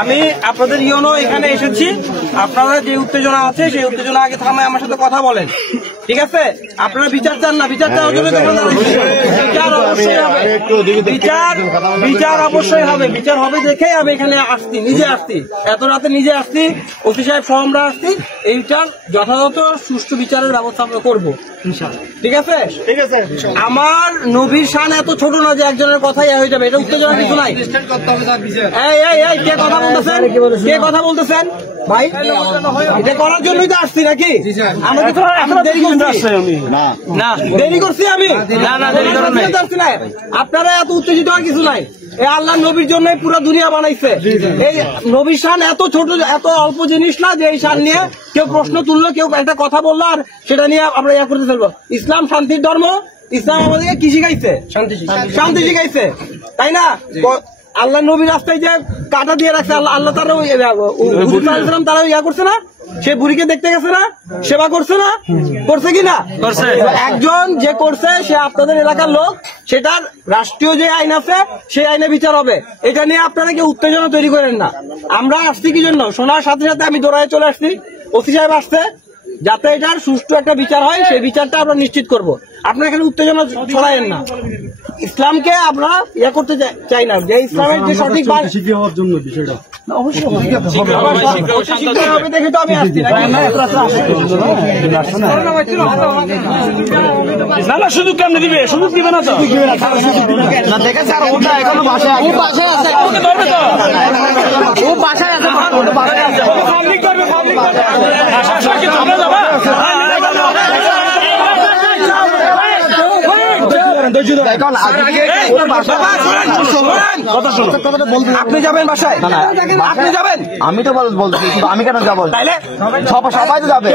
আমি আপনাদের ইউনো এখানে এসেছি, আপনারা যে উত্তেজনা আছে সেই উত্তেজনা আগে থামায় আমার সাথে কথা বলেন, ঠিক আছে? আপনারা বিচার চান না, বিচার চাওয়ার জন্য বিচার অবশ্যই হবে, বিচার অবশ্যই হবে, বিচার হবে দেখেই আমি এখানে আসছি, নিজে আসছি, এত রাতে নিজে আসছি, ওসি সাহেব সহ আমরা আসছি, এইটার যথাযথ সুষ্ঠু বিচারের ব্যবস্থা আমরা করবো, ঠিক আছে? ঠিক আছে। আমার নবীর শান এত ছোট না যে একজনের কথাই হয়ে যাবে, এটা উত্তেজনা কিছু নাই। কে কথা বলতেছেন, কে কথা বলতেছেন ভাই? এটা করার জন্যই তো আসছি নাকি? আমরা দেরি করছি, আমি আসছি না। আপনারা এত উত্তেজিত হওয়ার কিছু নাই, এই আল্লাহ নবীর জন্য পুরো দুনিয়া বানাইছে। এই নবীর শান এত ছোট, এত অল্প জিনিস না যে এই শান নিয়ে কেউ প্রশ্ন তুললো, কেউ একটা কথা বললো আর সেটা নিয়ে আমরা ইয়া করতে চলবো। ইসলাম শান্তির ধর্ম, ইসলাম আমাদেরকে কি শিখাইছে? শান্তি শিখাইছে, তাই না? আল্লাহ নবীর রাস্তায় যে কাটা দিয়ে রাখছে, আল্লাহ তারা তারা ইয়া করছে না, সে বুড়িকে দেখতে গেছে না, সেবা করছে না, করছে কিনা? একজন যে করছে সে আপনাদের এলাকার লোক, সেটার রাষ্ট্রীয় যে আইন আছে সেই আইনে বিচার হবে। এটা নিয়ে আপনারা কেউ উত্তেজনা তৈরি করেন না। আমরা আসছি কি জন্য? শোনার সাথে সাথে আমি দৌড়ায় চলে আসছি, ওসি সাহেব আসছে, যাতে এটার সুষ্ঠু একটা বিচার হয় সেই বিচারটা আমরা নিশ্চিত করব। আপনারা এখানে উত্তেজনা ছড়ায়েন না। ইসলামকে আমরা ইয়া করতে চাই না, যে ইসলামের যে সঠিক শিক্ষা হওয়ার জন্য বিষয়টা হবে দেখে তো আমি আসছি না। সুযোগ কেমন দিবে? সুযোগ দিবে না তো, দেখেন ওটা এখনো বাসায় আছে, ও বাসায় আছে, আপনি যাবেন বাসায়? আপনি যাবেন? আমি তো বলছি, আমি কেন যাবো? তাইলে সবাই তো যাবে।